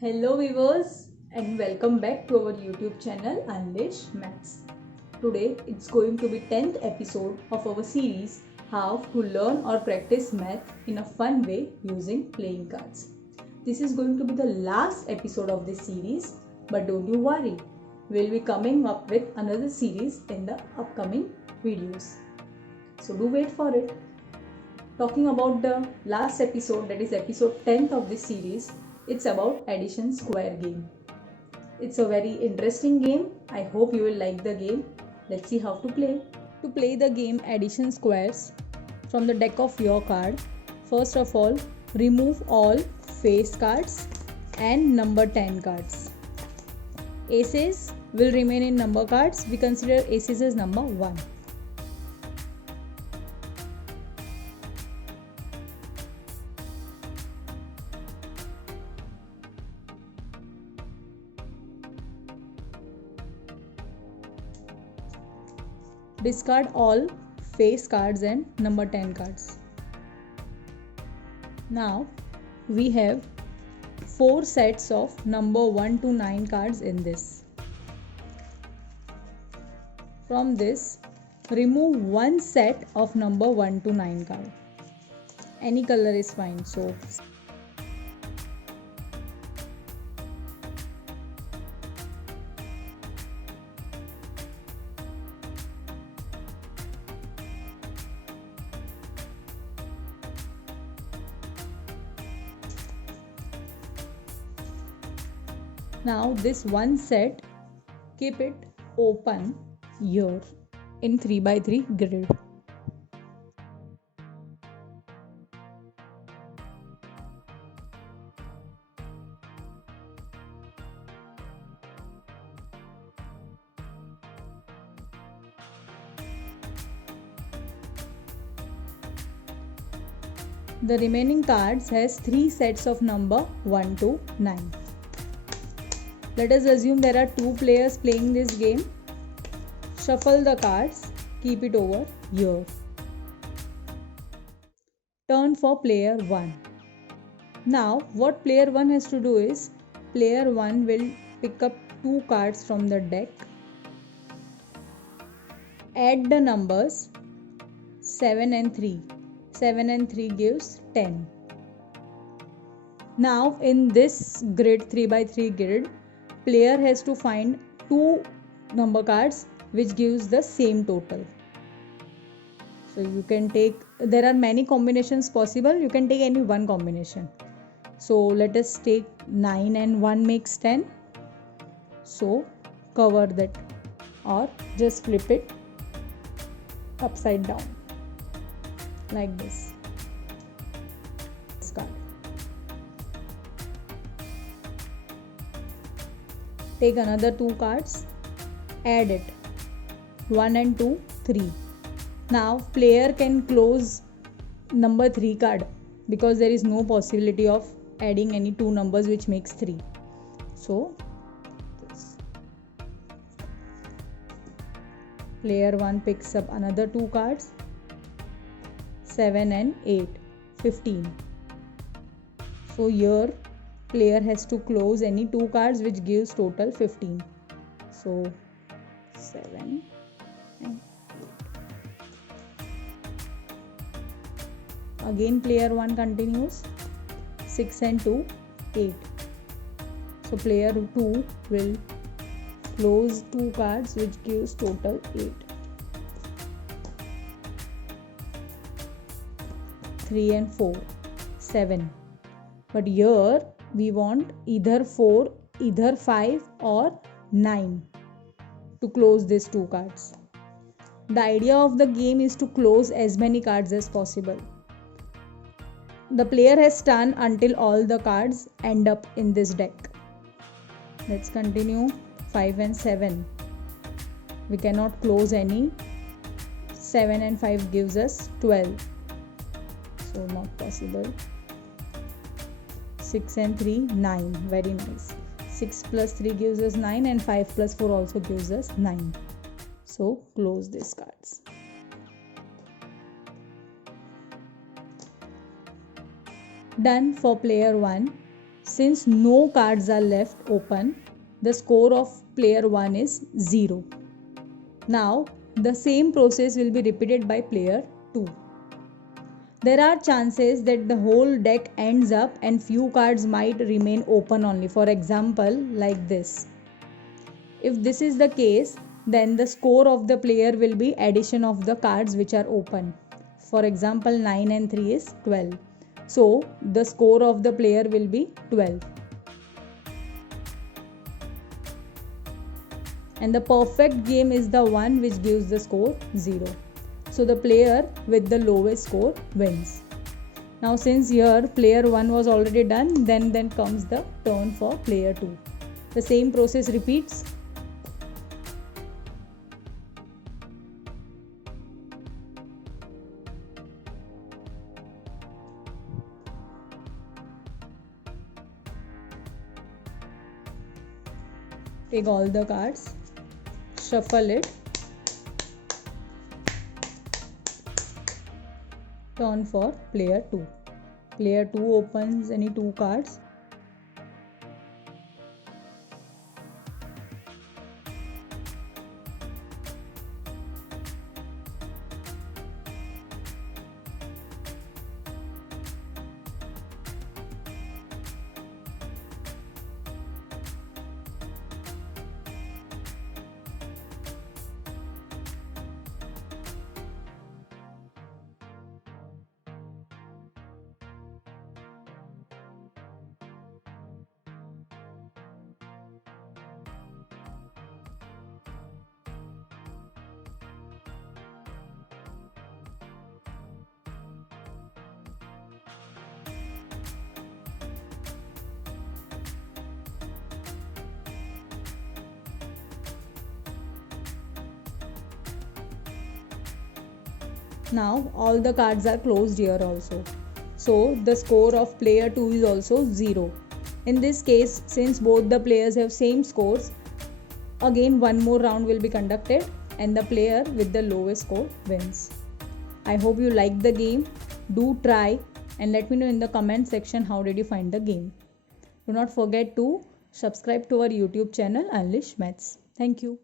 Hello viewers and welcome back to our YouTube channel Unleash Maths. Today it's going to be 10th episode of our series How to Learn or Practice Math in a Fun Way Using Playing Cards. This is going to be the last episode of this series, but don't you worry, we'll be coming up with another series in the upcoming videos. So do wait for it. Talking about the last episode, that is episode 10th of this series, it's about addition square game. It's a very interesting game. I hope you will like the game. Let's see how to play. To play the game addition squares from the deck of your card, first of all, remove all face cards and number 10 cards. Aces will remain in number cards. We consider aces as number 1. Discard all face cards and number 10 cards. Now we have 4 sets of number 1 to 9 cards in this. From this, remove one set of number 1 to 9 card. Any color is fine. So now this one set, keep it open here in 3x3 grid. The remaining cards has 3 sets of number 1 to 9. Let us assume there are 2 players playing this game. Shuffle the cards, keep it over here. Turn for player 1. Now what player 1 has to do is, player 1 will pick up 2 cards from the deck. Add the numbers 7 and 3. 7 and 3 gives 10. Now in this grid, 3x3 grid, player has to find 2 number cards which gives the same total. So you can take, there are many combinations possible, you can take any one combination. So let us take 9 and 1 makes 10. So cover that or just flip it upside down like this. Card. Take another 2 cards, add it 1 and 2, 3. Now player can close number 3 card because there is no possibility of adding any 2 numbers which makes 3. So this. Player 1 picks up another 2 cards, 7 and 8, 15. So here player has to close any 2 cards which gives total 15. So 7 and 8. Again player 1 continues, 6 and 2, 8. So player 2 will close 2 cards which gives total 8. 3 and 4, 7. But here we want either 4, either 5 or 9 to close these 2 cards. The idea of the game is to close as many cards as possible. The player has turn until all the cards end up in this deck. Let's continue. 5 and 7. We cannot close any. 7 and 5 gives us 12. So not possible. 6 and 3, 9. Very nice. 6 plus 3 gives us 9 and 5 plus 4 also gives us 9. So close these cards. Done for player 1. Since no cards are left open, the score of player 1 is 0. Now, the same process will be repeated by player 2. There are chances that the whole deck ends up and few cards might remain open only. For example, like this. If this is the case, then the score of the player will be addition of the cards which are open. For example, 9 and 3 is 12. So, the score of the player will be 12. And the perfect game is the one which gives the score 0. So the player with the lowest score wins. Now since here player 1 was already done, then comes the turn for player 2. The same process repeats. Take all the cards, shuffle it, turn for player 2. Player 2 opens any 2 cards. Now all the cards are closed here also. So the score of player 2 is also 0. In this case, since both the players have same scores, again one more round will be conducted and the player with the lowest score wins. I hope you like the game. Do try and let me know in the comment section how did you find the game. Do not forget to subscribe to our YouTube channel Unleash Maths. Thank you.